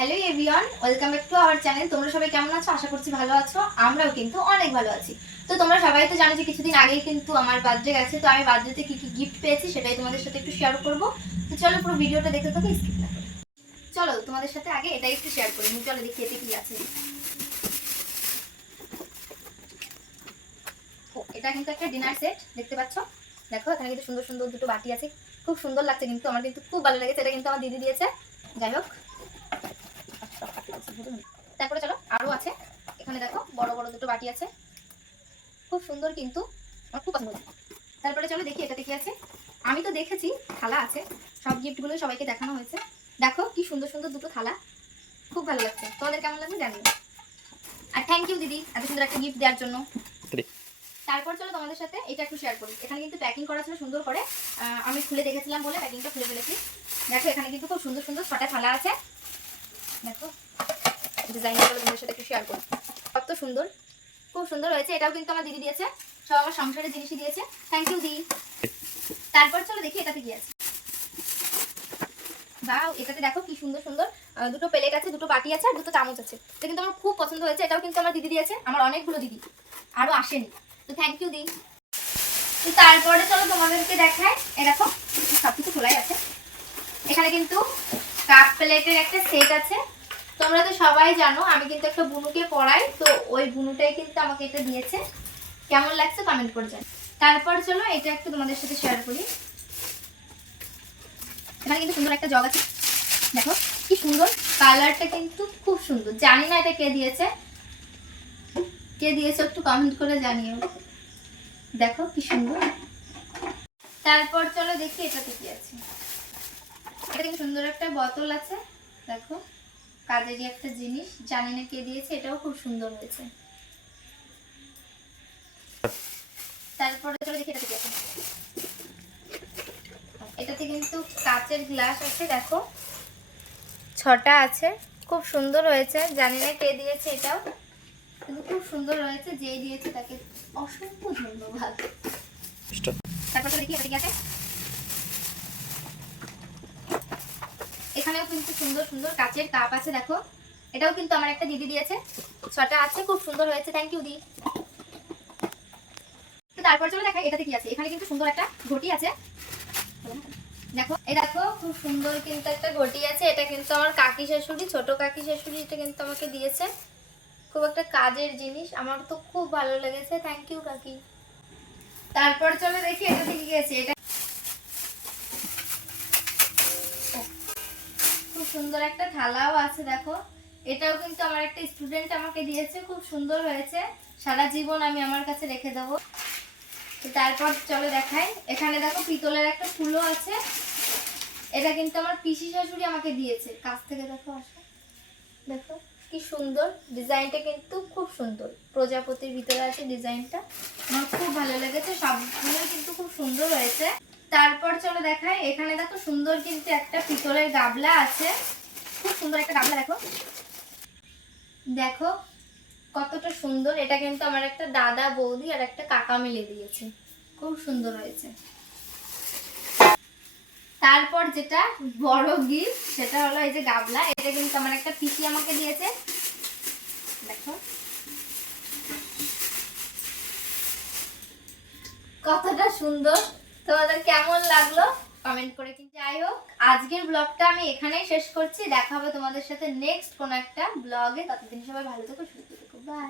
Hello everyone, welcome back to our channel. তোমরা সবাই কেমন আছো? আশা করছি ভালো আছো। আমরাও কিন্তু অনেক ভালো আছি। তো তোমরা সবাই তো জানো যে কিছুদিন আগেই কিন্তু আমার বার্থডে গেছে। তো আমি বার্থডেতে কি কি গিফট পেয়েছি সেটাই তোমাদের সাথে একটু শেয়ার করব। তো চলো পুরো ভিডিওটা দেখতে থাকো, স্কিপ না করে। চলো তোমাদের সাথে আগে এটাই একটু শেয়ার করি। চলো দেখি এতে কি আছে। ও, এটা কিন্তু একটা ডিনার সেট, দেখতে পাচ্ছ? দেখো এখানে কিন্তু সুন্দর সুন্দর দুটো বাটি আছে, খুব সুন্দর লাগছে কিন্তু। আমার কিন্তু খুব ভালো লেগেছে। এটা কিন্তু আমার দিদি দিয়েছে। যাই হোক, তারপরে চলো আরো আছে। এখানে দেখো বড় বড় দুটো বাটি আছে, খুব সুন্দর কিন্তু, আমার খুব পছন্দ হয়েছে। তারপরে চলো দেখি এটাতে কি আছে। আমি তো দেখেছি থালা আছে, সব গিফটগুলো সবাইকে দেখানো হয়েছে। দেখো কি সুন্দর সুন্দর দুটো থালা, খুব ভালো লাগছে। তোমাদের কেমন লাগছে জানিও। আর থ্যাংক ইউ দিদি এত সুন্দর একটা গিফট দেওয়ার জন্য। তারপর চলো তোমাদের সাথে এটা একটু শেয়ার করি। এখানে কিন্তু প্যাকিং করা ছিল সুন্দর করে, আমি খুলে দেখেছিলাম বলে প্যাকিংটা খুলে ফেলেছি। দেখো এখানে কিন্তু খুব সুন্দর সুন্দর 6টা থালা আছে। দেখো ডিজাইনগুলো তোমাদের সাথে একটু শেয়ার করি, কত সুন্দর, খুব সুন্দর হয়েছে। এটাও কিন্তু আমার দিদি দিয়েছে, সব আমার সংসারের জিনিসই দিয়েছে। থ্যাংক ইউ দি। তারপর চলো দেখি এটাতে কি আছে। বাহ, এটাতে দেখো কি সুন্দর সুন্দর দুটো প্লেট আছে, দুটো বাটি আছে আর দুটো চামচ আছে। এটা কিন্তু আমার খুব পছন্দ হয়েছে। এটাও কিন্তু আমার দিদি দিয়েছে, আমার অনেকগুলো দিদি, আরো আসেনি। তো থ্যাংক ইউ দি। তারপরে চলো তোমাদেরকে দেখায়। এ দেখো সবকিছু খোলাই আছে। এখানে কিন্তু কাপ প্লেটের একটা সেট আছে। তোমরা তো সবাই জানো আমি কিন্তু একটা বুনুকে পড়াই, তো ওই বুনুটাই কিন্তু আমাকে এটা দিয়েছে। কেমন লাগছে কমেন্ট করে জানাও। তারপর চলো এটা একটু তোমাদের সাথে শেয়ার করি। এখানে কিন্তু সুন্দর একটা জগ আছে, দেখো কি সুন্দর, কালারটা কিন্তু খুব সুন্দর। জানি না এটা কে দিয়েছে, কে দিয়েছে একটু কমেন্ট করে জানিও। দেখো কি সুন্দর। তারপর চলো দেখি এটাতে কি আছে। এটা কিন্তু সুন্দর একটা বোতল আছে, দেখো কাজেরই একটা জিনিস, জানি না কে দিয়েছে, এটাও খুব সুন্দর হয়েছে। তারপরে চলো দেখি এটাতে কি আছে। এটাতে কিন্তু কাচের গ্লাস আছে, দেখো 6টা আছে, খুব সুন্দর হয়েছে। জানি না কে দিয়েছে, এটাও কিন্তু খুব সুন্দর হয়েছে। যে দিয়েছে তাকে অসংখ্য ধন্যবাদ। তারপর দেখি এটাতে কি আছে। এখানেও কিন্তু সুন্দর সুন্দর কাচের কাপ আছে, দেখো এটাও কিন্তু আমার একটা দিদি দিয়েছে। 6টা আছে, খুব সুন্দর হয়েছে। থ্যাংক ইউ দি। তারপর চলো দেখাই এটাতে কি আছে। এখানে কিন্তু সুন্দর একটা ঘটি আছে, দেখো এই দেখো খুব সুন্দর কিন্তু একটা ঘটি আছে। এটা কিন্তু আমার কাকি শাশুড়ি, ছোট কাকি শাশুড়ি এটা কিন্তু আমাকে দিয়েছে। খুব একটা কাজের জিনিস, আমার তো খুব ভালো লেগেছে। থ্যাংক ইউ কাকি। তারপর চলো দেখি এটাতে কি আছে। এটা খুব সুন্দর একটা থালাও আছে, দেখো এটাও কিন্তু আমার একটা স্টুডেন্ট আমাকে দিয়েছে। খুব সুন্দর হয়েছে, সারা জীবন আমি আমার কাছে রেখে দেবো। তারপর চলো দেখাই। এখানে দেখো পিতলের একটা ফুলও আছে। এটা কিন্তু আমার পিসি শাশুড়ি আমাকে দিয়েছে কাছ থেকে। দেখো আসো, দেখো কি সুন্দর ডিজাইনটা, কিন্তু খুব সুন্দর। প্রজাপতির ভিতরে আছে ডিজাইনটা, আমার খুব ভালো লেগেছে। সবগুলো কিন্তু খুব সুন্দর হয়েছে। তারপর চলো দেখাই। এখানে দেখো সুন্দর কিন্তু একটা পিতলের গাবলা আছে, খুব সুন্দর একটা গাবলা। দেখো দেখো কতটা সুন্দর। এটা কিন্তু আমার একটা দাদা বৌদি আর একটা কাকা মিলে দিয়েছে, খুব সুন্দর হয়েছে। তারপর যেটা বড় গিফট সেটা হলো এই যে গাবলা। এটা কিন্তু আমার একটা পিসি আমাকে দিয়েছে, দেখো কতটা সুন্দর। তোমাদের কেমন লাগলো কমেন্ট করে। কিন্তু যাই হোক, আজকের ব্লগটা আমি এখানেই শেষ করছি। দেখা হবে তোমাদের সাথে নেক্সট কোন একটা ব্লগে। ততদিন সবাই ভালো থেকো, সুস্থ থেকো, বাই।